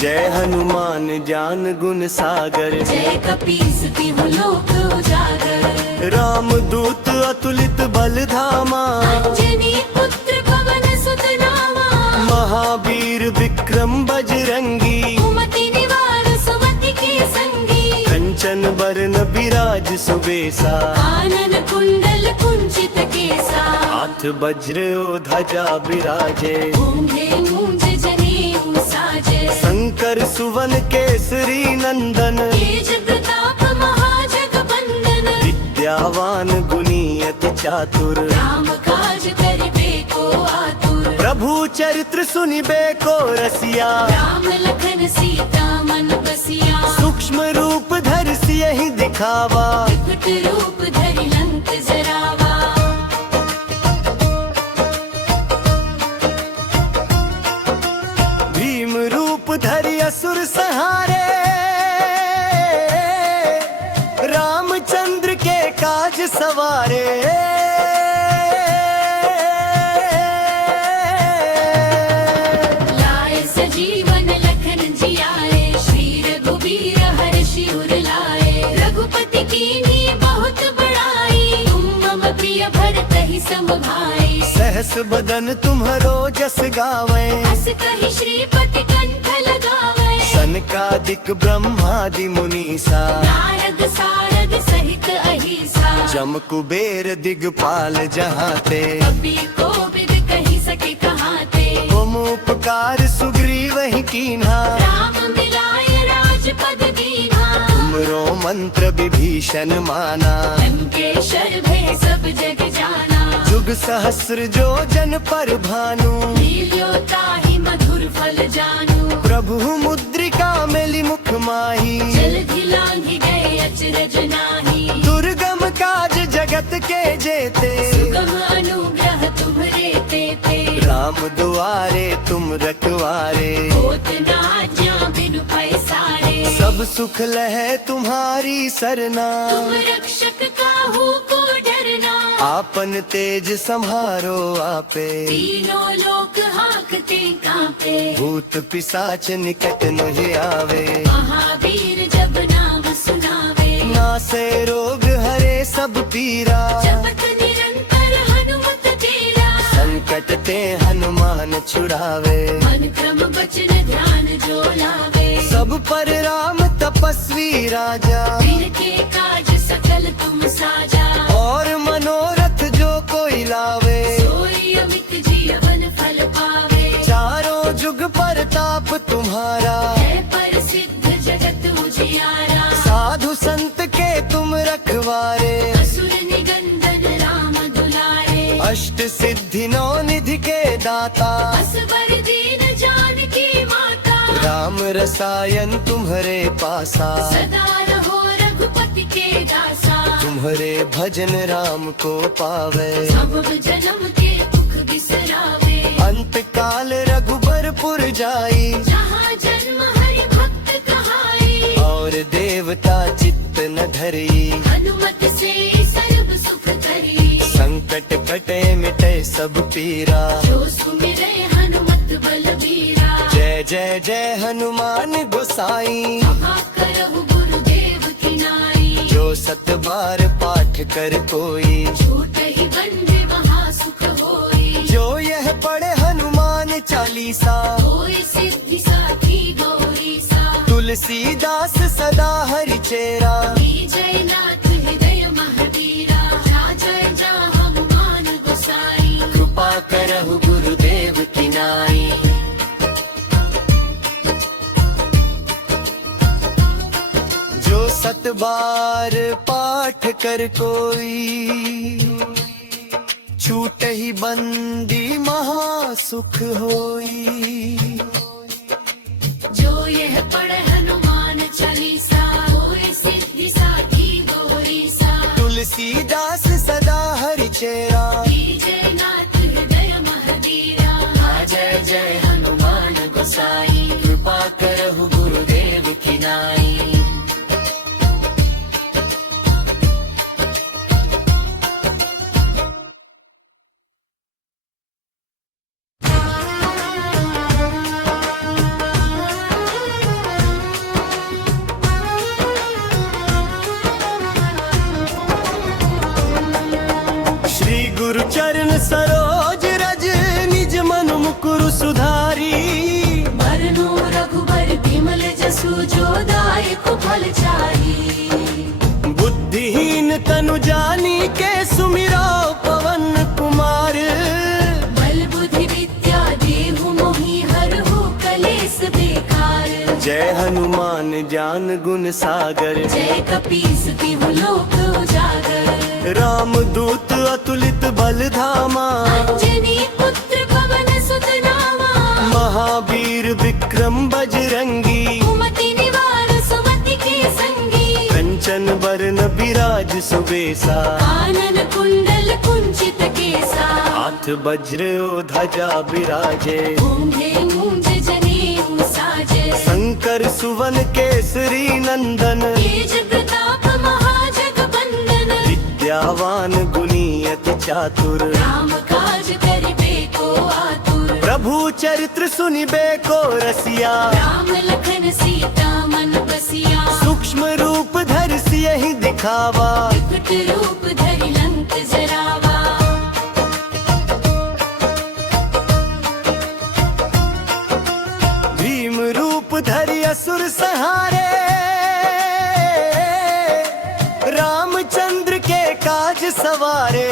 जय हनुमान ज्ञान गुण सागर, जय कपीस तिहु लोक उजागर। राम दूत अतुलित बल धामा, अंजनी पुत्र पवन सुत नामा। महावीर विक्रम बजरंगी, कुमति निवार सुमति के संगी। कंचन बरन बिराज सुबेसा, कानन कुंडल कुंचित केसा। हाथ वज्र ओ ध्वजा बिराजे, मूंढे मूंज जनेऊ साजे। शंकर सुवन केसरी नंदन, तेज प्रताप महाजगबंदन। विद्यावान गुणी अति चातुर, राम काज करिबे को आतुर। प्रभु चरित्र सुनिबे को रसिया, राम लखन सीता मन बसिया। सूक्ष्म रूप धरि सियहि दिखावा, विकट रूप धरि लंक जरावा। भीम रूप धरि असुर संहारे, रामचंद्र के काज सवारे। लाए सजीवन लखन जियाए, श्री रघुबीर हर्षि उर लाए। रघुपति कीन्ही बहुत बड़ाई, तुम मम प्रिय भरतहि सम भाई। सहस बदन तुम्हरो जस गावे, अस कहि श्रीपति कंठ लगावे। सनकादिक ब्रह्मादि मुनीसा, नारद सारद सहित अहिसा। जम कुबेर दिगपाल जहाते, कपि कोविद कहि सके कहाते। तुम उपकार सुग्रीव ही कीन्हा, राम मिलाए राजपद दीन्हा। तुमरो मंत्र विभीषण माना, लंकेश्वर भय सब जग जाना। जुग सहस्र जो जन पर भानु, लील्यो ताहि मधुर फल जानू। प्रभु मुद्रिका मेलि मुख माही, जलधि लांघि गए अचरज नाही। दुर्गम काज जगत के जेते, सुगम अनुग्रह तुम्हरे तेते। राम दुआरे तुम रखवारे, होत न आज्ञा बिनु पैसारे। सब सुख लहे तुम्हारी सरना, तुम रक्षक काहू को डरना। आपन तेज सम्हारो आपे, तीनों लोक हांकते कांपे। भूत पिशाच निकट नहीं आवे, महावीर जब नाम सुनावे। नासे रोग हरे सब पीरा, जपत निरंतर हनुमत तेरा। संकट ते हनुमान छुड़ावे, मन क्रम वचन ध्यान जो लावे। सब पर राम तपस्वी राजा, पीर के काज सकल तुम साजा। और मनोरथ जो कोई लावे, सोई अमित जीवन फल पावे। चारों जुग परताप तुम्हारा, है प्रसिद्ध जगत उजियारा। साधु संत के तुम रखवारे, असुर निकंदन राम दुलारे। अष्ट सिद्धि नौ निधि के दाता, असबर दीन जानकी माता। राम रसायन तुम्हारे पासा, सदा रहो रघुपति के दासा। तुम्हारे भजन राम को पावे, सब जन्म के दुख बिसरावे। अंत काल रघुबरपुर जाई, जहाँ जन्म हरि भक्त कहाई। और देवता चित्त न धरी, हनुमत से सर्व सुख करी। संकट कटे मिटे सब पीरा, जो सुमिरै हनुमत बलबीरा। जय जय जय हनुमान गोसाई, करहु गुरुदेव की नाई। जो सत बार पाठ कर कोई, छूट ही बंदे वहाँ सुख होई। जो यह पढ़े हनुमान चालीसा, होई सिद्धि साखी गौरी सा। तुलसीदास सदा हरि चेरा, जय नाथ हृदय महावीरा। जय जय हनुमान गोसाई। कृपा करहु गुरुदेव की नाई। जो सत बार पाठ कर कोई, छूट ही बंदी महासुख होई। जो यह पढ़े हनुमान चालीसा। होई सिद्धि साखी गौरी सा। तुलसीदास सदा हरि चेरा, जय नाथ हृदय महावीरा। जय जय हनुमान गोसाई। कृपा करहु गुरुदेव की नाई। सरोज रज निज मन मुकुरु सुधारी। मरनो रघुबर बिमल जसु जो दायक फल चारी। बुद्धिहीन तनु जानी के सुमिरो पवन कुमार। बल बुद्धि विद्या देहु मोहि हरहु कलेस बेकार। जय हनुमान ज्ञान गुण सागर। जय कपीस तिहु लोक उजागर। राम दूत अतुलित बल धामा। अंजनी पुत्र पवन सुत नामा। महावीर विक्रम बजरंगी। कुमति निवार सुमति के संगी। कंचन बरन बिराज सुबेसा। कानन कुंडल कुंचित केसा। हाथ वज्र ओ ध्वजा बिराजे। मूंढे मूंज जनेऊ साजे। शंकर सुवन केसरी नंदन। तेज प्रताप महाजगबंदन। विद्यावान गुणी अति चातुर। राम काज करिबे को आतुर। प्रभु चरित्र सुनिबे को रसिया। राम लखन सीता मन बसिया। सूक्ष्म रूप धरि सियहि दिखावा। विकट रूप धरि लंक जरावा। भीम रूप धरि असुर संहारे। रामचंद्र के काज सवारे।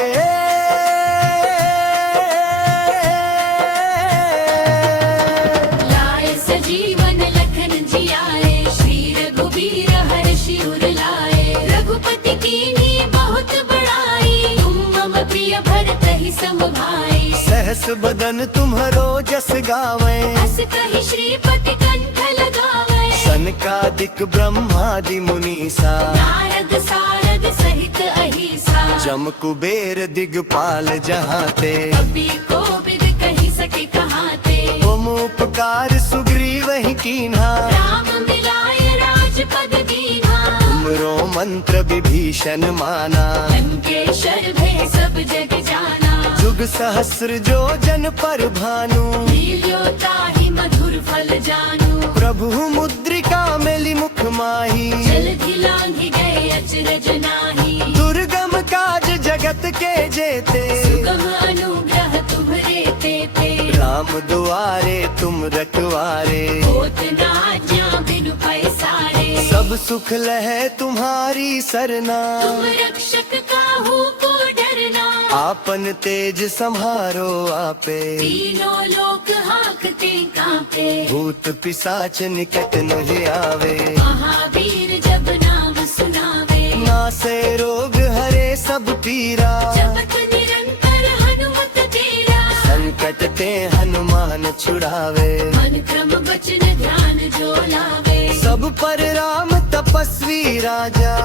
लाए सजीवन लखन जियाए। श्री रघुबीर हर्षि उर लाए। रघुपति कीन्ही बहुत बड़ाई। तुम मम प्रिय भरतहि सम भाई। सहस बदन तुम्हरो जस गावे। अस कहि श्रीपति कंठ लगावे। सनकादिक ब्रह्मादि मुनीसा। नारद सारद सहित अहिसा। जम कुबेर दिगपाल जहाते। कपि कोविद कहि सके कहाते। तुम उपकार सुग्रीव ही कीन्हा। राम मिलाए राजपद दीन्हा। तुमरो मंत्र विभीषण माना। लंकेश्वर भय सब जग जाना। जुग सहस्र जो जन पर भानु। लील्यो ताहि मधुर फल जानू। प्रभु मुद्रिका मेलि मुख माही। जलधि लांघि गए अचरज नाही। दुर्गम काज जगत के जेते। सुगम अनुग्रह तुम्हरे तेते। राम दुआरे तुम रखवारे। होत न आज्ञा बिनु पैसारे। सब सुख लहे तुम्हारी सरना। तुम रक्षक काहू को डरना। आपन तेज सम्हारो आपे। तीनों लोक हांकते कांपे। भूत पिशाच निकट नहीं आवे। महावीर जब नाम सुनावे। नासे रोग हरे सब पीरा। जपत निरंतर हनुमत तेरा। संकट ते हनुमान छुड़ावे। मन क्रम वचन ध्यान जो लावे। सब पर राम तपस्वी राजा।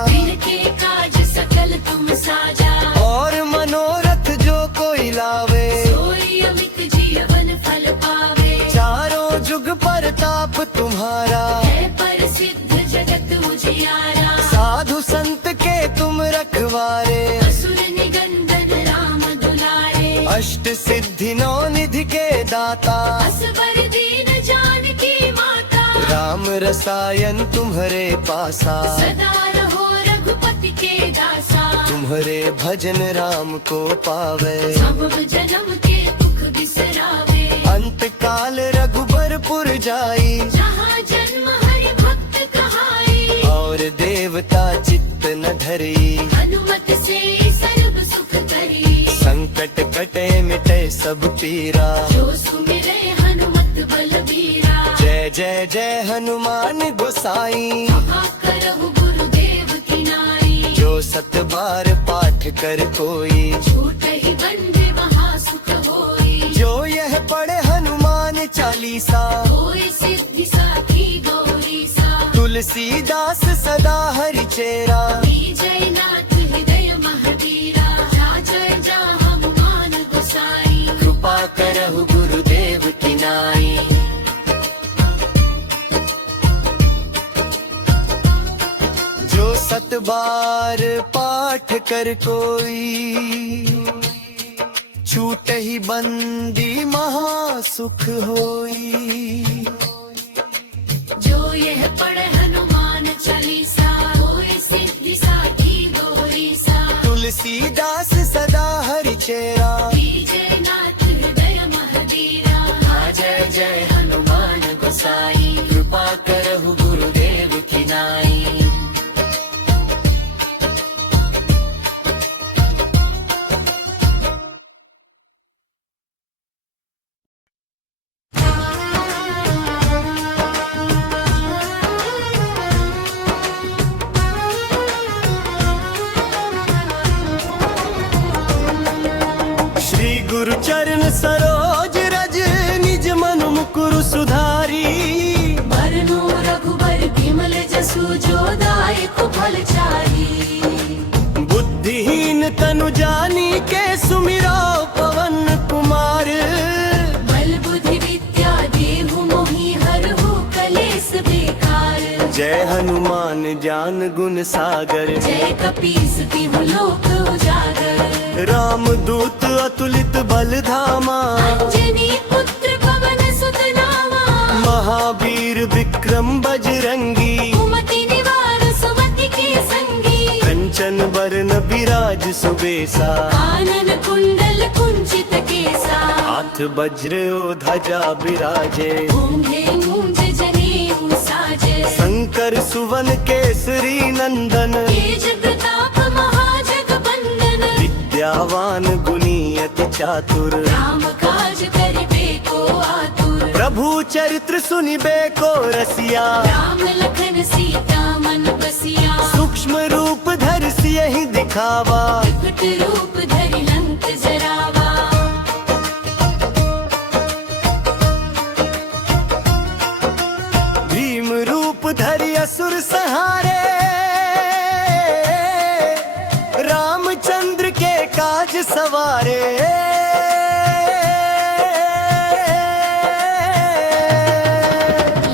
के काज सकल तुम साजा। और मनोरथ जो कोई लावे। सोई अमित जीवन फल पावे। चारों जुग परताप तुम्हारा। है प्रसिद्ध जगत उजियारा। साधु संत के तुम रखवारे। असुर निगंदन राम दुलारे। अष्ट सिद्धि नौ निधि के दाता। असबर दीन जानकी माता। राम रसायन तुम्हारे पासा। सदा रहो रघुपति के दासा। तुम्हारे भजन राम को पावे। सब जन्म के दुख बिसरावे। अंत काल रघुबरपुर जाई। जहाँ जन्म हरि भक्त कहाई। और देवता चित्त न धरी। हनुमत से सर्व सुख करी। संकट कटे मिटे सब पीरा। जो सुमिरे हनुमत बलबीरा। जय जय जय हनुमान गोसाई। कृपा करहु गुरुदेव की नाई। जो सत बार पाठ कर कोई। झूठ ही बंदे वहाँ सुख होई। जो यह पढ़े हनुमान चालीसा। होय सिद्धि साखी गौरी सा। तुलसीदास सदा हरि चेरा। जय नाथ हृदय महावीरा। जय जा हनुमान गोसाई। कृपा करहु गुरुदेव की नाई। जो सत बार पाठ कर कोई। छूट ही बंदी महासुख होई। जो यह पढ़े हनुमान चालीसा। होय सिद्धि साखी गौरी सा। तुलसीदास सदा हरि चेरा। जय नाथ हृदय महवीरा। जय जय हनुमान गोसाई कृपा करहु गुरुदेव की नाई। श्री गुरु चरण सरोज रज निज मन मुकुरु सुधारी। मरनु रघुबर बिमल जसु जो दायक फलचारी। बुद्धिहीन तनु जानी के सुमिरो पवन कुमार। बल बुद्धि विद्या देहु मोहि हरहु कलेस बेकार। जय हनुमान ज्ञान गुण सागर। जय कपीस तिहु लोक उजागर। राम दूत अतुलित बल धामा। अंजनी पुत्र पवन सुत नामा। महावीर विक्रम बजरंगी। कुमति निवार सुमति के संगी। कंचन बरन बिराज सुबेसा। कानन कुंडल कुंचित केसा। हाथ वज्र ओ ध्वजा बिराजे। मूंढे मूंज जनेऊ साजे। शंकर सुवन केसरी नंदन। तेज प्रताप महाजगबंदन। विद्यावान गुणी अति चातुर। राम काज करिबे को आतुर। प्रभु चरित्र सुनिबे को रसिया। राम लखन सीता मन बसिया। सूक्ष्म रूप धरि सियहि दिखावा। विकट रूप धरि लंक जरावा। भीम रूप धरि असुर संहारे। रामचंद्र के काज सवारे।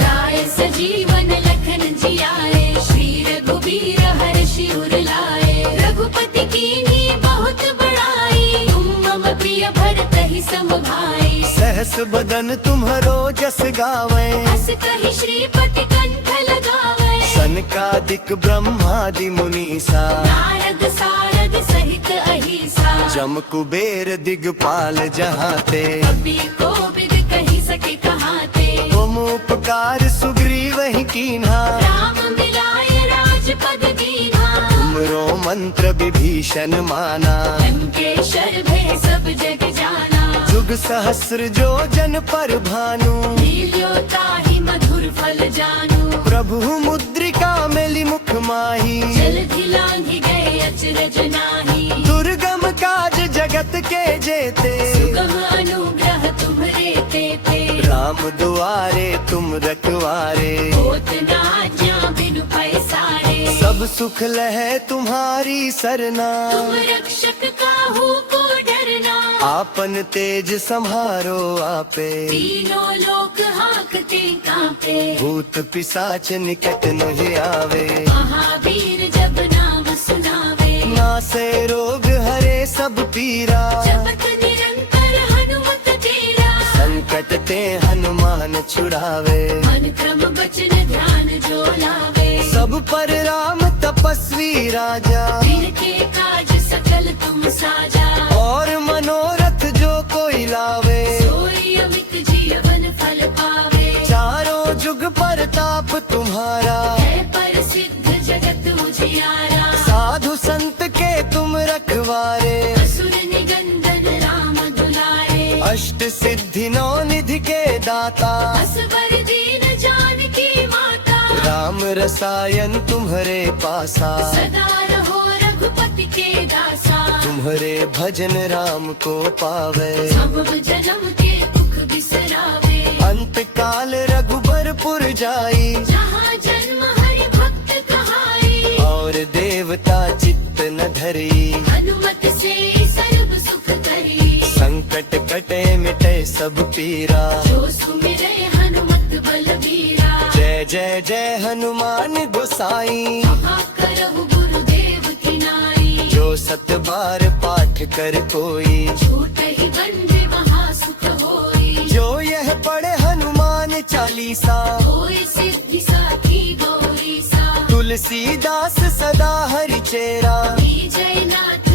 लाए सजीवन लखन जियाए। श्री रघुबीर हर्षि उर लाए। रघुपति कीन्ही बहुत बड़ाई। तुम मम प्रिय भरतहि सम भाई। सहस बदन तुम्हरो जस गावे। हस कहि श्रीपति कंठ लगावे। सनकादिक ब्रह्मादि मुनीसा। नारद सारद सहित अहिसा। जम कुबेर दिगपाल जहाते। कपि कोविद कहि सके कहाते। तुम उपकार सुग्रीव ही कीन्हा। राम मिलाए राजपद दीन्हा। तुमरो मंत्र विभीषण माना। लंके शर भय सब जग जाना। जुग सहस्र जो जन पर भानु। लील्यो ताहि मधुर फल जानू। प्रभु मुद्रिका मेली मुख माही। जलधि लांघि गए अचरज नाही। दुर्गम काज जगत के जेते। सुगम अनुग्रह तुम्हरे तेते। राम दुआरे तुम रखवारे। होत न आज्ञा बिनु पैसारे। सब सुख लहे तुम्हारी सरना। तुम रक्षक काहू को डरना। आपन तेज संहारो आपे। तीनों लोक हांकते कांपे। भूत पिशाच निकट नहीं आवे। महावीर जब नाम सुनावे। नासे रोग हरे सब पीरा। जपत निरंतर हनुमत तेरा। संकट ते हनुमान छुड़ावे। मन क्रम बचन ध्यान जो लावे। सब पर राम तपस्वी राजा। तिनके काज सकल तुम साजा। और मनोरथ जो कोई लावे। सोई अमित जीवन फल पावे। चारों जुग परताप तुम्हारा। है प्रसिद्ध जगत उजियारा। साधु संत के तुम रखवारे। असुर निगंदन राम दुलारे। अष्ट सिद्धि नौ निधि के दाता। असवर दीन जानकी माता। राम रसायन तुम्हारे पासा। सदा रहो रघुपति के दासा। तुम्हारे भजन राम को पावे। सब जन्म के दुख बिसरावे। अंत काल रघुबरपुर जाई। जहाँ जन्म हरि भक्त कहाई। और देवता चित्त न धरी। हनुमत से सर्व सुख करी। संकट कटे मिटे सब पीरा। जो सुमिरे हनुमत बलबीरा। जय जय जय हनुमान गोसाई। कृपा करहु गुरुदेव की नाई। जो सत बार पाठ कर कोई। छूट ही बंधे वहाँ सुख होई। जो यह पढ़े हनुमान चालीसा। होय सिद्धि साखी गौरी सा। तुलसीदास सदा हरि चेरा। जय नाथ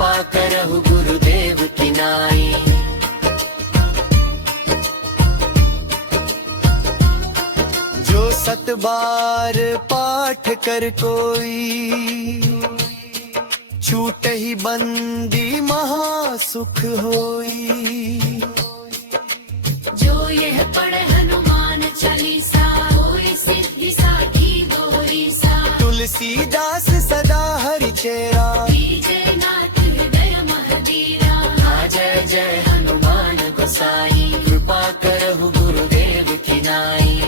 कृपा करहु गुरुदेव की नाई। जो 7 बार पाठ कर कोई, छूट ही बंदी महासुख होई। जो यह पढ़े हनुमान चालीसा, होए सिद्धि साखी गौरी सा। तुलसीदास सदा हरि चेरा, जय नाथ हृदय महदीरा। जय जय हनुमान गोसाई, कृपा करहु गुरुदेव की नाई।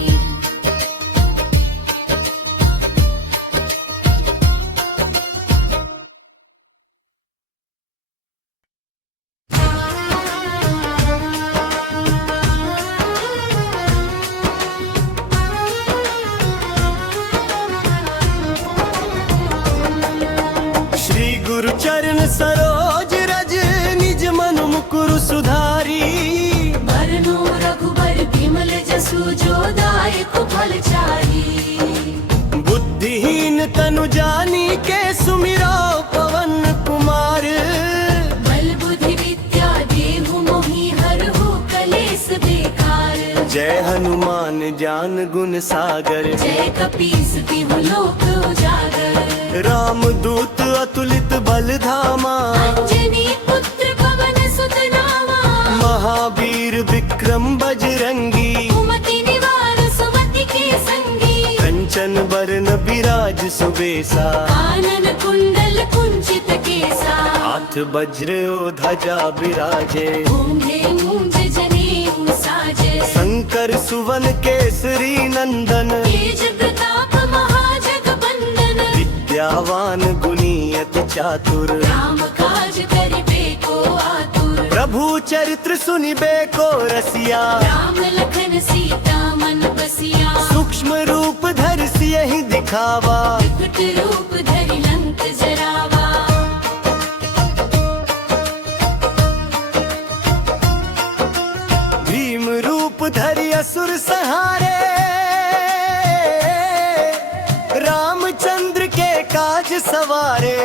गुरु चरण सरोज रज, निज मन मुकुरु सुधारी। बरनो रघुबर बिमल जसु, जो दायक फल चारी। बुद्धिहीन तनु जानी के, सुमिरो पवन कुमार। बल बुद्धि विद्या देहु मोहि, हरहु कलेस बेकार। जय हनुमान ज्ञान गुण सागर, जय कपीस तिहु लोक उजागर। राम दूत अतुलित बल धामा, अंजनी पुत्र पवन सुत नामा। महावीर विक्रम बजरंगी, कुमति निवार सुमति के संगी। कंचन बरन बिराज सुबेसा, कानन कुंडल कुंचित केसा। हाथ वज्र ओ ध्वजा बिराजे, मूंढे मूंज जनेऊ साजे। शंकर सुवन केसरी नंदन, तेज प्रताप महाजगबंदन। विद्यावान गुणी अति चातुर, राम काज करिबे को आतुर। प्रभु चरित्र सुनिबे को रसिया। राम लखन सीता मन बसिया। सूक्ष्म रूप धरि सियहि दिखावा, विकट रूप धरि लंक जरावा। भीम रूप धरि असुर संहारे। रामचंद्र के काज सवारे।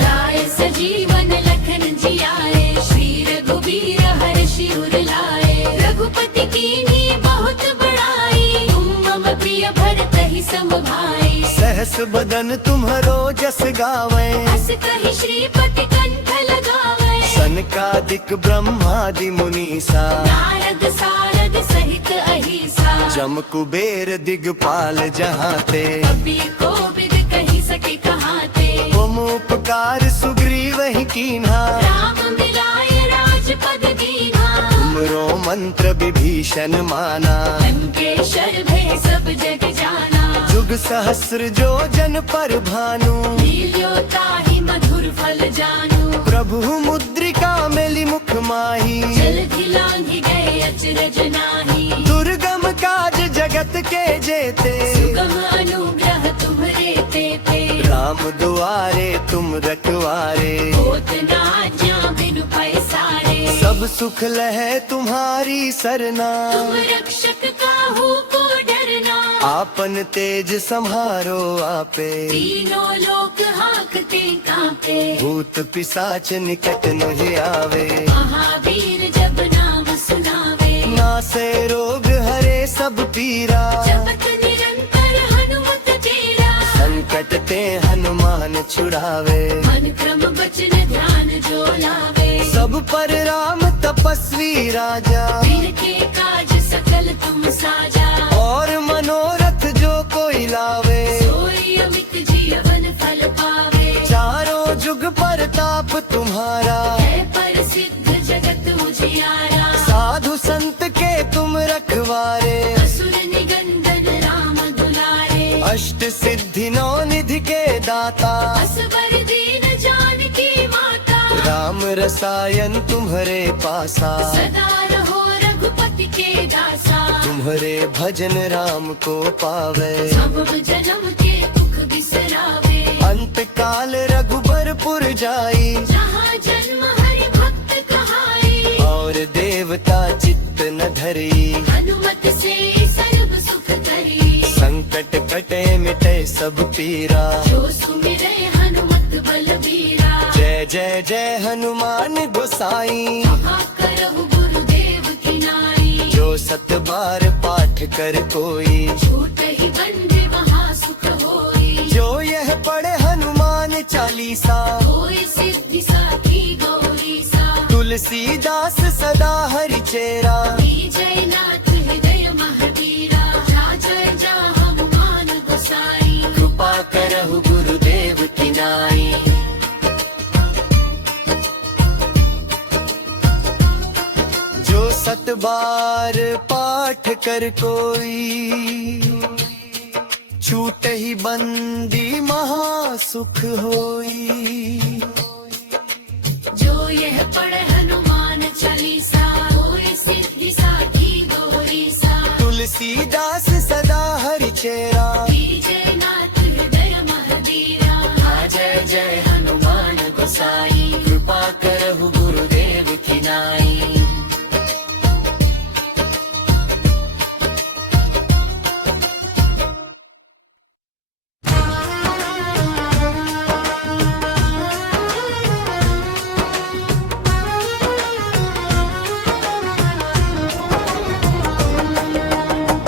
लाए सजीवन लखन जियाए, श्री रघुबीर हर्षि उर लाए। रघुपति कीन्ही बहुत बड़ाई, तुम मम प्रिय भरतहि सम भाई। सहस बदन तुम्हरो जस गावे, अस कहि श्रीपति कंठ लगावे। सनकादिक ब्रह्मादि मुनीसा, नारद सारद सहित अहिसा। जम कुबेर दिगपाल जहाते। कपि कोविद कहि सके कहाते। तुम उपकार सुग्रीव ही कीन्हा, राम मिलाए राजपद दीन्हा। तुमरो मंत्र विभीषण माना। लंकेश्वर भय सब जग जाना। जुग सहस्र जो जन पर भानु, लील्यो ताहि मधुर फल जानू। प्रभु मुद्रिका मेलि मुख माही। जलधि लांघि गए अचरज नाही। दुर्गम काज जगत के जेते, सुगम अनुग्रह तुम्हरे तेते। राम दुआरे तुम रखवारे। होत न आज्ञा बिनु पैसारे। सब सुख लहे तुम्हारी सरना, तुम रक्षक काहू को डरना। आपन तेज सम्हारो आपे। तीनों लोक हांकते कांपे। भूत पिशाच निकट नहीं आवे। महावीर जब नाम सुनावे। नासे रोग हरे सब पीरा, जपत निरंतर हनुमत चेरा। संकट ते हनुमान छुड़ावे। मन क्रम वचन ध्यान जो लावे। सब पर राम तपस्वी राजा, के काज सकल तुम साजा। और मनोरथ जो कोई लावे। सोई अमित जीवन फल पावे। चारों जुग परताप तुम्हारा, है प्रसिद्ध जगत उजियारा। साधु संत के तुम रखवारे। असुर निगंदन राम दुलारे। अष्ट सिद्धि नौ निधि के दाता, असवर दीन जानकी माता। राम रसायन तुम्हारे पासा। सदा रहो रघुपति के दासा। तुम्हारे भजन राम को पावे। सब जन्म के दुख बिसरावे। अंत काल रघुबरपुर जाई। जहाँ जन्म हरि भक्त कहाई। और देवता चित्त न धरी। हनुमत से सर्व सुख करी। संकट संकट कटे मिटे सब पीरा। जो सुमिरे हनुमत बलबीरा। जय जय जय हनुमान गोसाई। करहु गुरुदेव की नाई। जो सत बार पाठ कर कोई। छूट ही बंदे वहाँ सुख होई। जो यह पढ़े हनुमान चालीसा। कोई सिद्धि साखी गौरी सा। तुलसीदास सदा हरि चेरा। जय नाथ हृदय महावीरा। जा जय जा हनुमान गोसाई। कृपा करहु गुरुदेव की नाई। जो सत बार पाठ कर कोई। छूट ही बंदी महासुख होई। जो यह पढ़े हनुमान चालीसा। कोई सिद्धि साखी गौरी सा। तुलसीदास सदा हरि चेरा। जय नाथ हृदय महावीरा। जय जय हनुमान गोसाई। कृपा करहु गुरुदेव की नाई।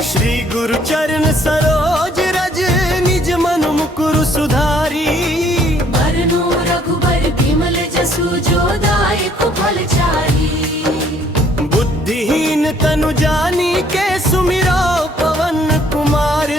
श्री गुरु चरण सरोज रज निज मन मुकुर सुधारी। बरनु रघुबर बिमल जसु जो दायक फल चारी। बुद्धिहीन तनु जानी के सुमिरो पवन कुमार।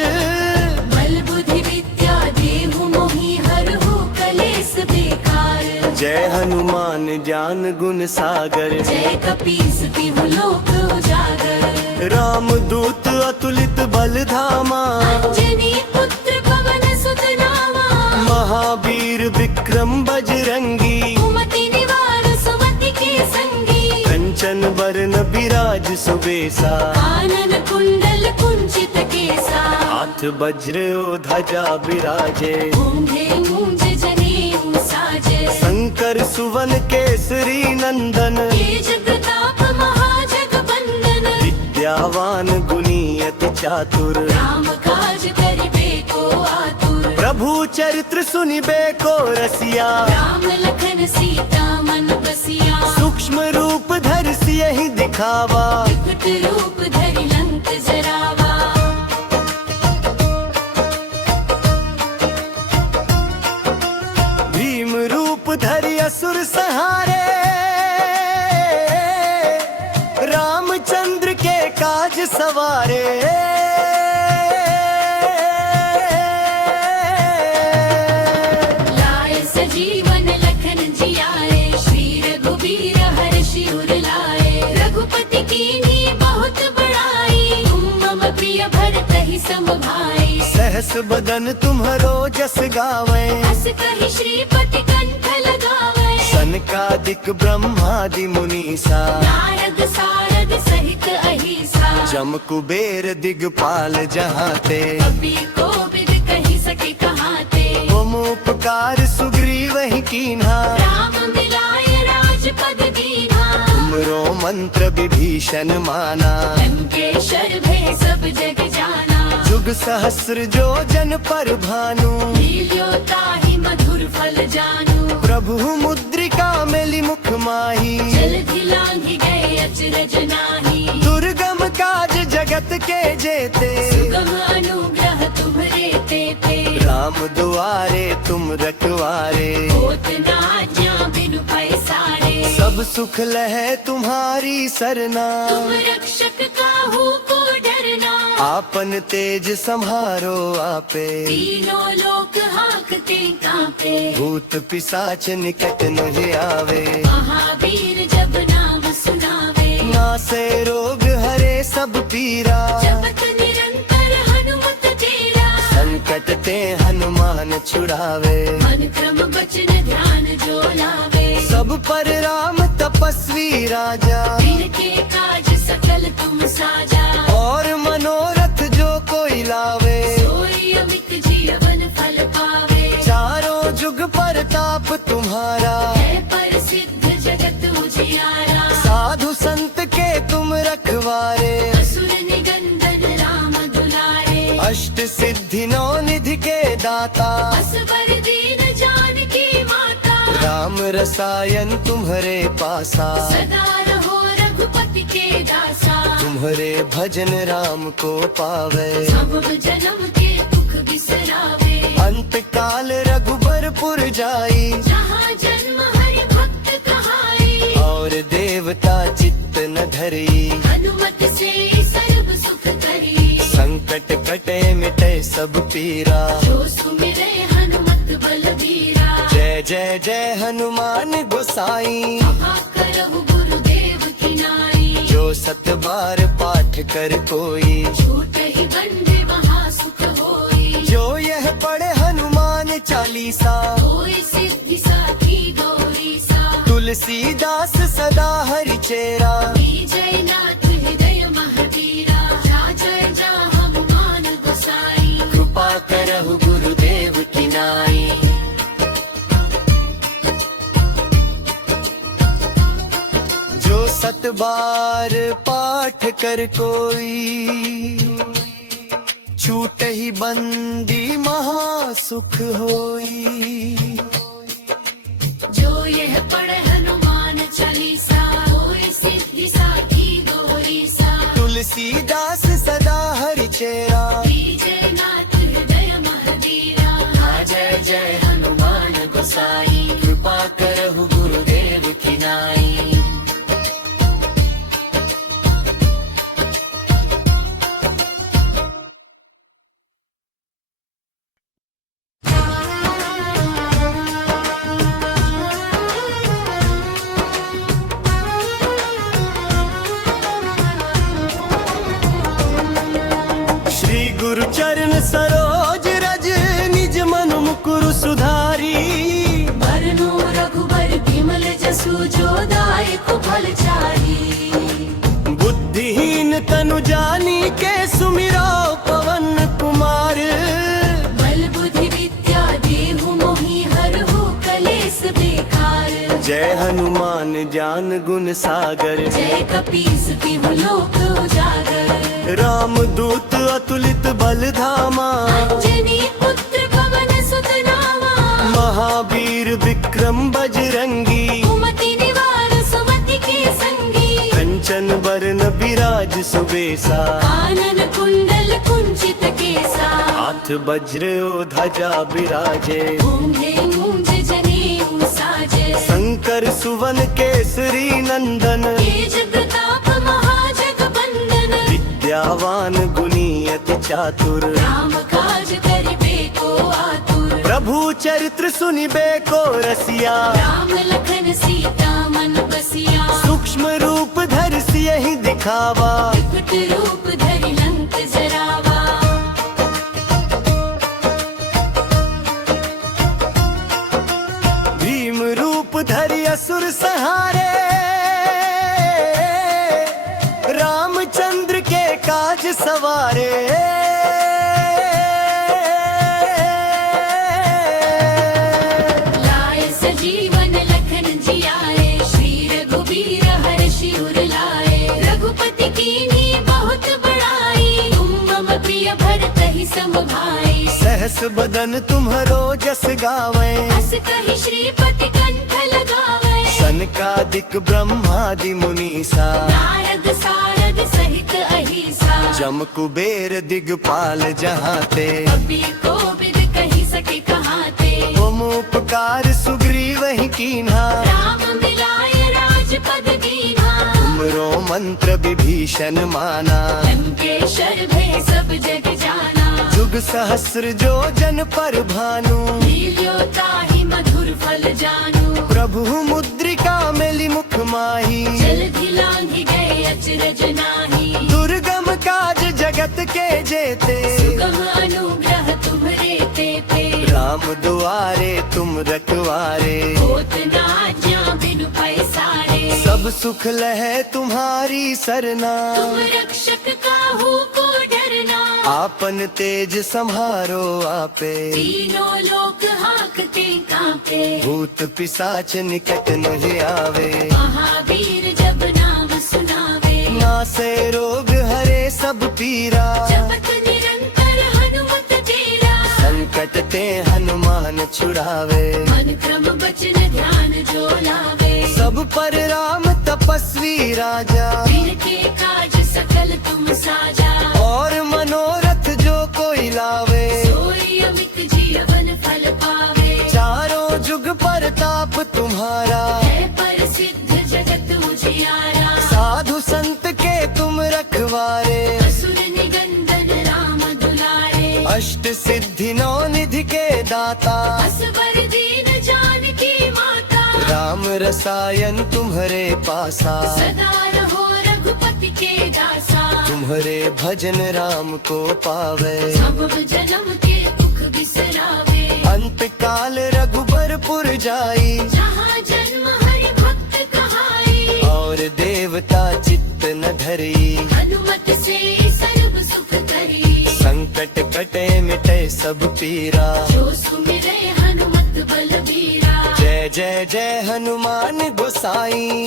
बल बुद्धि विद्या देहु मोहि हरहु कलेस बेकार। जय हनुमान ज्ञान गुण सागर। जय कपीस तिहु लोक उजागर। राम दूत अतुलित बल धामा। अंजनी पुत्र पवन सुत नामा। महावीर विक्रम बजरंगी। कुमति निवार सुमति के संगी। कंचन बरन बिराज सुबेसा। कानन कुंडल कुंचित केसा। हाथ वज्र ओ ध्वजा बिराजे। ऊंधे मूंज जनेऊ साजे। शंकर सुवन केसरी नंदन। तेज प्रताप महाजगबंदन। विद्यावान गुणी अति चातुर। राम काज करिबे को आतुर। प्रभु चरित्र सुनिबे को रसिया। राम लखन सीता मन बसिया। सूक्ष्म रूप धरि सियहि दिखावा। विकट रूप धरि लंक जरावा। भीम रूप धरि असुर संहारे। रामचंद्र के काज सवारे। लाए सजीवन लखन जियाए। श्री रघुबीर हर्षि उर लाए। रघुपति कीन्ही बहुत बड़ाई। तुम मम प्रिय भरतहि सम भाई। सहस बदन तुम्हरो जस गावे। हस कहि श्रीपति कंठ लगावे। सनकादिक ब्रह्मादि मुनीसा। नारद सारद सहित अहिसा। जम कुबेर दिगपाल जहाते। कपि कोविद कहि सके कहाते। तुम उपकार सुग्रीव ही कीन्हा। राम मिलाए राजपद दीन्हा। तुमरो मंत्र विभीषण माना। लंकेश्वर भय सब जग जाना। जुग सहस्र जो जन पर भानु। लील्यो ताहि मधुर फल जानू। प्रभु मुद्रिका मेलि मुख माही। जलधि लांघि गए अचरज नाहि। दुर्गम काज जगत के जेते। सुगम अनुग्रह तुम्हरे तेते। राम दुआरे तुम रखवारे। होत न आज्ञा बिनु पैसारे। सब सुख लहे तुम्हारी सरना। तुम रक्षक काहू को डरना। आपन तेज संहारो आपे। तीनों लोक हांकते कांपे। भूत पिशाच निकट नहीं आवे। महावीर जब नाम सुनावे। नासे रोग हरे सब पीरा। जपत निरंतर हनुमत तेरा। संकट ते हनुमान छुड़ावे। मन क्रम बचन ध्यान जो लावे। सब पर राम तपस्वी राजा। दिन के काज सकल तुम साजा। और मनोरथ जो कोई लावे। सोई अमित जीवन फल पावे। चारों जुग परताप तुम्हारा। है प्रसिद्ध जगत उजियारा। साधु संत के तुम रखवारे। असुर निगंदन राम दुलारे। अष्ट सिद्धि नौ निधि के दाता, असबर दीन जानकी माता, राम रसायन तुम्हारे पासा, सदा रहो रघुपति के दासा, तुम्हारे भजन राम को पावे, सब जन्म के दुख बिसरावे, अंत काल रघुबरपुर जाई, जहाँ जन्म हरि भक्त कहाई, और देवता चित्त न धरी, हनुमत से सर्व सुख करी, संकट कटे मिटे सब पीरा, जो सुमिरे हनुमत बलबीरा, जय जय जय हनुमान गोसाई, कृपा करहु गुरुदेव की नाई, जो सत बार पाठ कर कोई, झूठ ही बंदे वहाँ सुख होई, जो यह पढ़े हनुमान चालीसा, कोई सिद्धि साखी गौरी सा, तुलसीदास सदा हरि चेरा, जय नाथ हृदय महावीरा, जय जा हनुमान गोसाई, कृपा करहु गुरुदेव की नाई। जो सत बार पाठ कर कोई, छूट ही बंदी महासुख होई, जो यह पढ़े हनुमान चालीसा, कोई सिद्धि साखी गौरी सा, तुलसीदास सदा हरि चेरा, जय नाथ हृदय महावीरा, जय जय हनुमान गोसाई, कृपा करहु गुरुदेव की नाई। श्री गुरु चरण सरोज रज, निज मन मुकुरु सुधारी, बरनो रघुबर बिमल जसु, जो दायक फल चारी, बुद्धिहीन तनु जानी के सुमिरो पवन कुमार, बल बुद्धि विद्या देहु मोहि हरहु कलेस बेकार, जय हनुमान ज्ञान गुण सागर, जय कपीस तिहु लोक उजागर, राम दूत अतुलित बल धामा, अंजनी पुत्र पवन सुत नामा, महावीर विक्रम बजरंगी, कुमति निवार सुमति के संगी, कंचन बरन विराज सुबेसा, कानन कुंडल कुंचित केसा, हाथ वज्र ओ ध्वजा विराजे, मूंढे मूंज जनेऊ साजे, शंकर सुवन केसरी नंदन, तेज प्रताप महाजगबंदन, विद्यावान गुणी अति चातुर, राम काज करिबे को आतुर, प्रभु चरित्र सुनिबे को रसिया, राम लखन सीता मन बसिया, सूक्ष्म रूप धरि सियहि दिखावा, विकट रूप धरि लंक जरावा, भीम रूप धरि असुर संहारे, रामचंद्र के काज सवारे, लाए सजीवन लखन जियाए, श्री रघुबीर हर्षि उर लाए, रघुपति कीन्ही बहुत बड़ाई, तुम मम प्रिय भरतहि सम भाई, सहस बदन तुम्हरो जस गावे, अस कहि श्रीपति कंठ लगावे, सनकादिक ब्रह्मादि मुनीसा, नारद सारद सहित अहिसा, जम कुबेर दिगपाल जहाते, कपि कोविद कहि सके कहाते, तुम उपकार सुग्रीव ही कीन्हा, राम मिलाए राजपद दीन्हा, तुमरो मंत्र विभीषण माना, लंकेश्वर भय सब जग जाना, जुग सहस्र जो जन पर भानु, लील्यो ताहि मधुर फल जानू, प्रभु मुद्रिका मेली मुख माही, जलधि लांघि गए अचरज नाही, दुर्गम काज जगत के जेते, सुगम अनुग्रह तुम्हरे तेते, राम दुआरे तुम रखवारे, होत न आज्ञा बिनु पैसारे, सब सुख लहे तुम्हारी सरना, तुम रक्षक काहू को डरना, आपन तेज सम्हारो आपे, तीनों लोक हांकते कांपे, भूत पिशाच निकट नहीं आवे, महावीर जब नाम सुनावे, नासे रोग हरे सब पीरा, जपत निरंतर हनुमत कटते हनुमान छुड़ावे। मन क्रम वचन ध्यान जो लावे। सब पर राम तपस्वी राजा, के काज सकल तुम साजा। और मनोरथ जो कोई लावे, सोई अमित जीवन फल पावे। चारों जुग परताप तुम्हारा, है पर सिद्ध जगत उजियारा। साधु संत के तुम रखवारे, असुर निगंदन राम दुलारे। अष्ट सिद्धि नौ निधि के दाता, असवर दीन जानकी माता। राम रसायन तुम्हारे पासा, सदा रहो रघुपति के दासा। तुम्हारे भजन राम को पावे। सब जन्म के दुख बिसरावे। अंत काल रघुबरपुर जाई, जहाँ जन्म हरि भक्त कहाई। और देवता चित्त न धरी, हनुमत से सर्व सुख करी। संकट कटे मिटे सब पीरा, जो सुमिरे हनुमत बलबीरा। जय जय जय हनुमान गोसाई।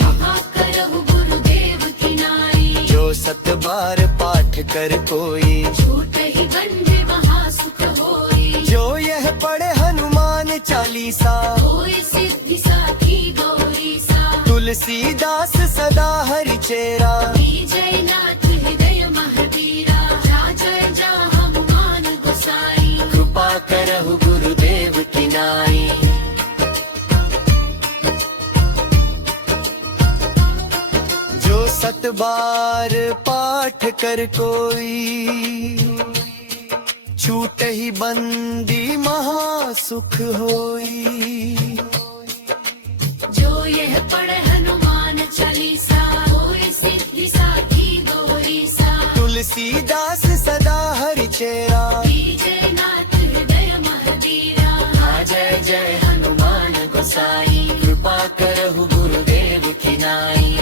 करहु गुरुदेव की नाई। जो सत बार पाठ कर कोई, झूठ ही गंढे वहाँ सुख होई। जो यह पढ़े हनुमान चालीसा, होय सिद्धि साखी गौरी सा। तुलसीदास सदा हरि चेरा, जय नाथ हृदय महावीरा। जय जय हनुमान गोसाई। कृपा करहु गुरुदेव की नाई। जो सत बार पाठ कर कोई, छूट ही बंदी महासुख होई। जो यह पढ़े हनुमान चालीसा। होय सिद्धि साखी गौरी सा। तुलसीदास सदा हरि चेरा, जय नाथ हृदय महावीरा। जय जय हनुमान गोसाई। कृपा करहु गुरुदेव की नाई।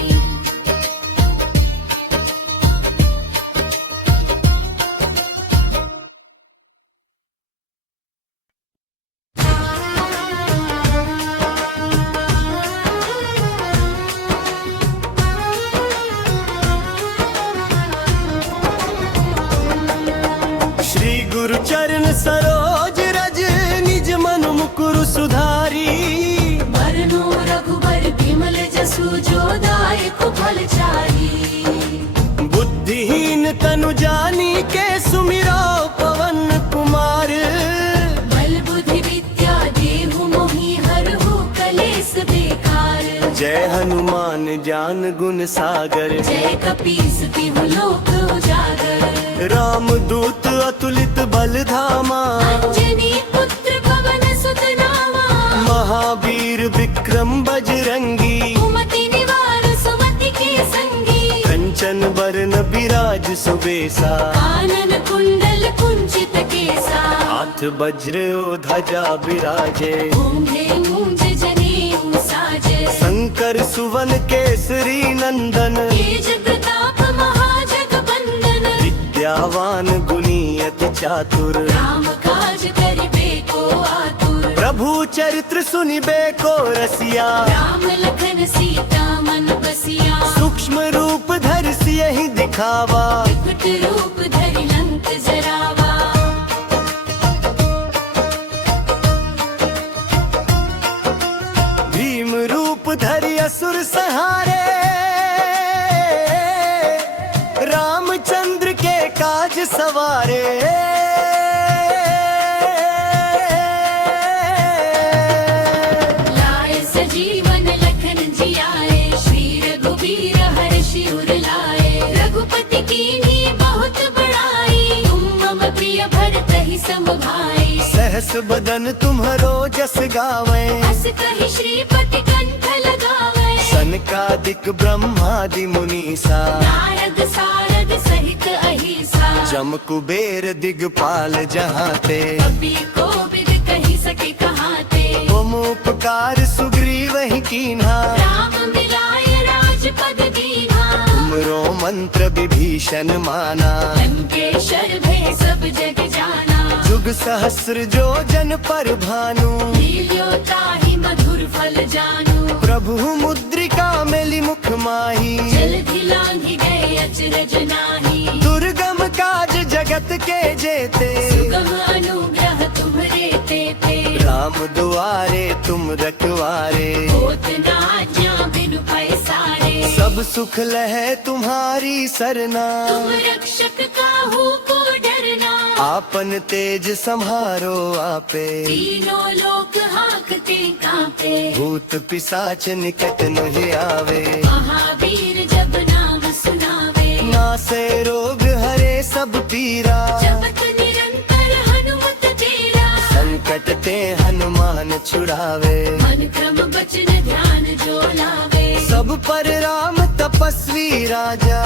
श्री गुरु चरण सरोज रज, निज मन मुकुरु सुधारी। बरनो रघुबर बिमल जसु जो दायक फल चारी। बुद्धिहीन तनु जानी के सुमिरो पवन कुमार। बल बुद्धि विद्या देहु मोहि हरहु कलेस बेकार। जय हनुमान ज्ञान गुण सागर, जय कपीस तिहु लोक उजागर। राम दूत अतुलित बल धामा, अंजनी पुत्र पवन सुत नामा। महावीर विक्रम बजरंगी। कुमति निवार सुमति के संगी। कंचन बरन बिराज सुबेसा, कानन कुंडल कुंचित केसा। हाथ वज्र ओ ध्वजा बिराजे। मूंढे मूंज जनेऊ साजे। शंकर सुवन केसरी नंदन, तेज प्रताप महाजगबंदन। विद्यावान गुणी अति चातुर। राम काज करिबे को आतुर। प्रभु चरित्र सुनिबे को रसिया। राम लखन सीता मन बसिया। सूक्ष्म रूप धरि सियहि दिखावा, विकट रूप धरि लंक जरावा। भीम रूप धरि असुर संहारे। रामचंद्र के काज सवारे। लाए सजीवन लखन जियाए। श्री रघुबीर हर्षि उर लाए। रघुपति कीन्ही बहुत बड़ाई। तुम मम प्रिय भरतहि सम भाई। सहस बदन तुम्हरो जस गावे, अस कहि श्रीपति कंठ लगावे। सनकादिक ब्रह्मादि मुनीसा। नारद सारद सहित अहिसा। जम कुबेर दिगपाल जहाते। कपि कोविद कहि सके कहाते। तुम उपकार सुग्रीव ही कीन्हा, राम मिलाए राजपद दीन्हा। तुमरो मंत्र विभीषण माना। लंकेश्वर भय सब जग जाना। जुग सहस्र जो जन पर भानु। लील्यो ताहि मधुर फल जानू। प्रभु मुद्रिका मेली मुख माही। जलधि लांघि गए अचरज नाही। दुर्गम काज जगत के जेते। सुगम अनुग्रह तुम्हरे राम दुआरे तुम रखवारे, होत ना आज्ञा बिनु पैसारे। सब सुख लहे तुम्हारी सरना, तुम रक्षक काहू को डरना, आपन तेज संहारो आपे, तीनों लोक हाँकते कांपे। भूत पिशाच निकट नहीं आवे, महावीर जब नाम सुनावे, नासे रोग हरे सब पीरा, जपत निरंतर हनुमत तेरा। संकट ते हनुमान छुड़ावे, मन क्रम बचन ध्यान जो लावे, सब पर राम तपस्वी राजा,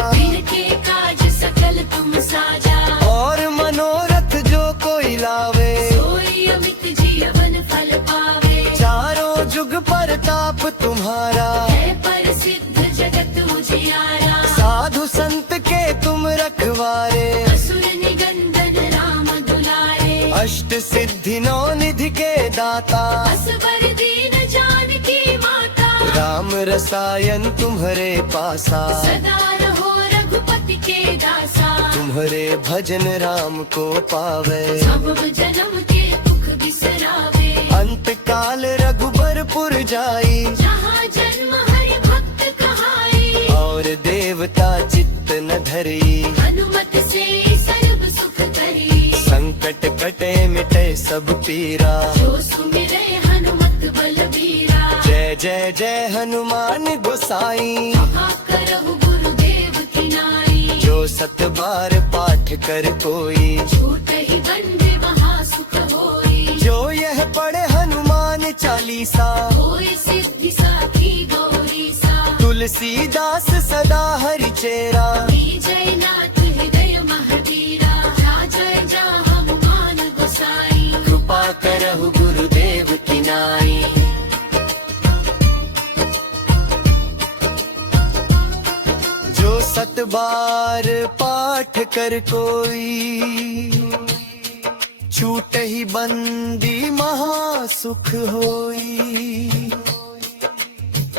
के काज सकल तुम साजा। और मनोरथ जो कोई लावे, सोई अमित जीवन फल पावे, चारों जुग परताप तुम्हारा, है प्रसिद्ध जगत उजियारा। साधु संत के तुम रखवारे, असुर निगंदन राम दुलारे, अष्ट सिद्धि नौ निधि के दाता, असबर दीन जानकी माता। राम रसायन तुम्हारे पासा, सदा रहो रघुपति के दासा, तुम्हारे भजन राम को पावे, सब जन्म के दुख बिसरावे। अंत काल रघुबरपुर जाई, जहाँ जन्म हरि भक्त कहाई, और देवता चित्त न धरी, हनुमत से सर्व सुख करी। संकट कटे मिटे सब पीरा, जो सुमिरे हनुमत बलबीरा, जय जय जय हनुमान गोसाई, करहु गुरुदेव की नाई। जो सत बार पाठ कर कोई, छूट ही बंदे वहाँ सुख होई, जो यह पढ़े हनुमान चालीसा, होई सिद्धि साखी गौरी सा। तुलसीदास सदा हरि चेरा, जय नाथ हृदय महावीरा, जय जा हनुमान गोसाई। कृपा करहु गुरुदेव की नाई। जो सत बार पाठ कर कोई, छूट ही बंदी महासुख होई।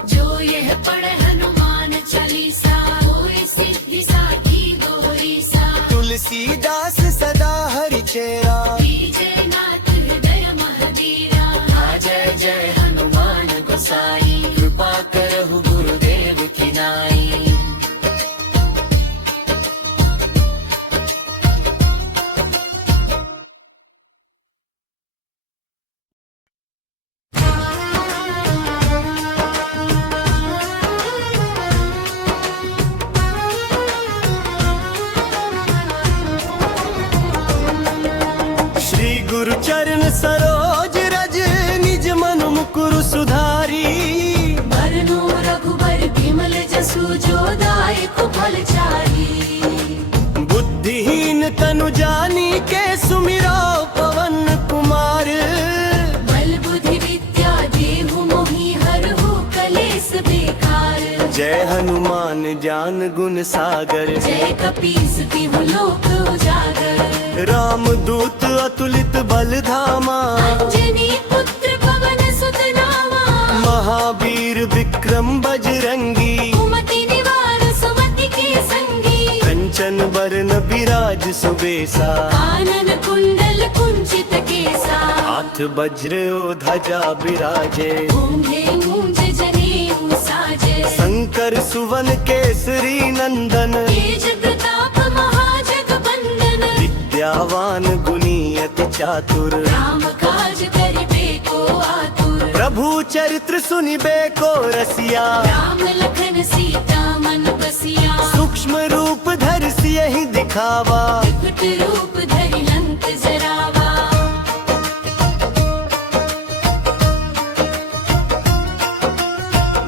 जो यह पढ़े हनुमान चालीसा, होई सिद्धि साखी गौरी सा। तुलसीदास सदा हरि चेरा, जय नाथ हृदय महावीरा, जय जय हनुमान गोसाई। कृपा करहु गुरुदेव की नाई। गुरु चरण सरोज रज, निज मन मुकुर सुधारी। बरनु रघुबर बिमल जसु जो दायक फल चारी। बुद्धिहीन तनु जानी के सुमिरो पवन कुमार। बल बुद्धि विद्या देहु मोहि हरहु कलेस बेकार। जय हनुमान ज्ञान गुण सागर, जय कपीस तिहु लोक उजागर। राम दूत अतुलित बल धामा, अंजनी पुत्र पवन सुत नामा। महावीर विक्रम बजरंगी, कुमति निवार सुमति के संगी। कंचन बरन बिराज सुबेसा, कानन कुंडल कुंचित केसा। हाथ वज्र ओ ध्वजा बिराजे, ऊंधे मूंज जनेऊ साजे। शंकर सुवन केसरी नंदन, तेज प्रताप महाजगबंदन। विद्यावान गुणी अति चातुर, राम काज करिबे को आतुर। प्रभु चरित्र सुनिबे को रसिया। राम लखन सीता मन बसिया। सूक्ष्म रूप धरि सियहि दिखावा, विकट रूप धरि लंक जरावा।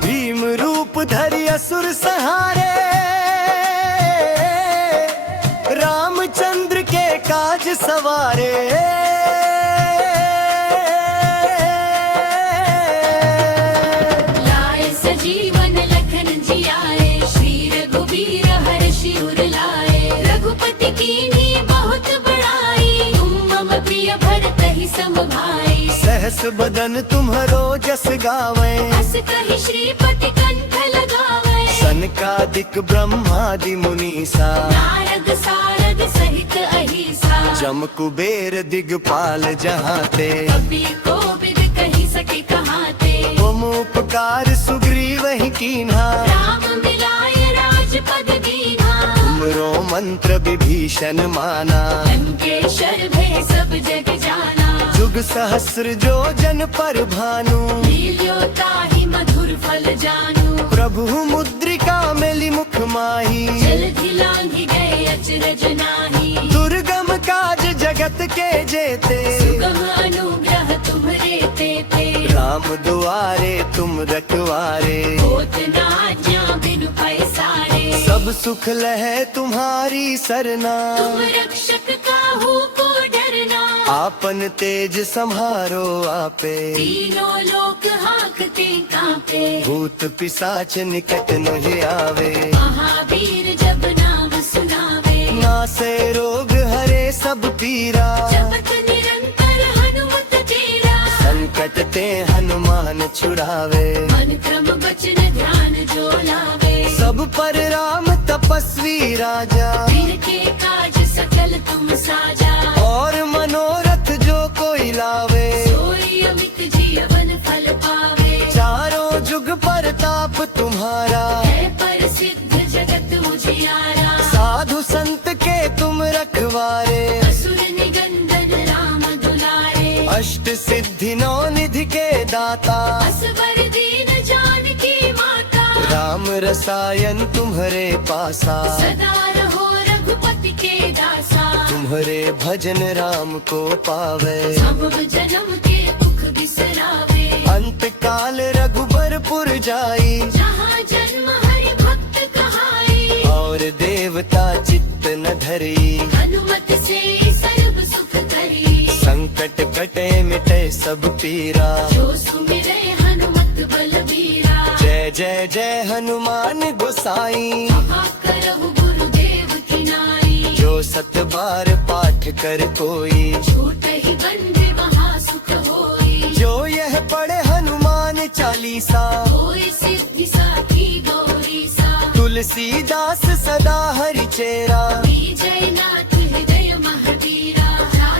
भीम रूप धरि असुर संहारे। रामचंद्र के काज सवारे। लाए सजीवन लखन जियाए। श्री रघुबीर हर्षि उर लाए। रघुपति कीन्ही बहुत बड़ाई। तुम मम प्रिय भरतहि सम भाई। सहस बदन तुम्हरो जस गावे, हस कहि श्रीपति कंठ लगावे। सनकादिक ब्रह्मादि मुनीसा, नारद सारद सहित अहिसा। जम कुबेर दिगपाल जहाँ ते, कपि कोविद उपकार सुग्रीव ही कीन्हा, राम मिलाय राजपद दीन्हा। तुमरो मंत्र विभीषण माना, लंकेश्वर भय सब जग जाना। जुग सहस्र जो जन पर भानु, लील्यो ताहि मधुर फल जानू। प्रभु मुद्रिका मेली मुख माही, जलधि लांघि गए अचरज नाहि। दुर्गम काज जगत के जेते, सुगम अनुग्रह तुम्हरे तेते। राम दुआरे तुम रखवारे, होत न आज्ञा बिनु पैसारे। सब सुख लहे तुम्हारी सरना, तुम रक्षक काहू को डरना। आपन तेज संहारो आपे, तीनों लोक हांकते कांपे। भूत पिशाच निकट नहीं आवे, महावीर जब नाम सुनावे। नासे रोग हरे सब पीरा, जपत निरंतर हनुमत तेरा। संकट ते हनुमान छुड़ावे, मन क्रम बचन ध्यान जो लावे। सब पर राम तपस्वी राजा, के काज सकल तुम साजा। और मनोरथ जो कोई लावे, सोई अमित जीवन फल पावे। चारों जुग परताप तुम्हारा, है प्रसिद्ध जगत उजियारा। साधु संत के तुम रखवारे, असुर निगंदन राम दुलारे। अष्ट सिद्धि नौ निधि के दाता, असवर दीन जानकी माता। राम रसायन तुम्हारे पासा, सदा रहो रघुपति के दासा। तुम्हारे भजन राम को पावे, सब जन्म के दुख बिसरावे। अंत काल रघुबरपुर जाई, जहाँ जन्म हरि भक्त कहाई। और देवता चित्त न धरी, हनुमत से सर्व सुख करी। संकट कटे मिटे सब पीरा, जो सुमिरे हनुमत बलबीरा। जय जय जय हनुमान गोसाई, कृपा करहु गुरुदेव की नाई। जो सत बार पाठ कर कोई, छूट ही बंदे वहाँ सुख होई। जो यह पढ़े हनुमान चालीसा, कोई सिद्धि साखी गौरी सा। तुलसीदास सदा हरि चेरा, जय नाथ हृदय महावीरा।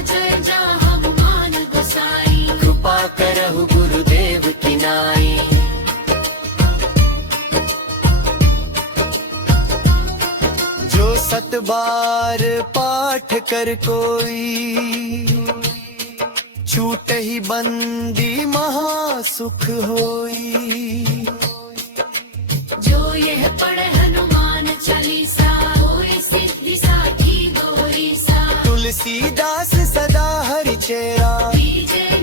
जय जय हनुमान गोसाई। कृपा करहु गुरुदेव की नाई। जो सत बार पाठ कर कोई, छूट ही बंदी महासुख होई। जो यह पढ़े हनुमान चालीसा। कोई सिद्धि साखी गौरी सा। तुलसीदास सदा हरि चेरा, जय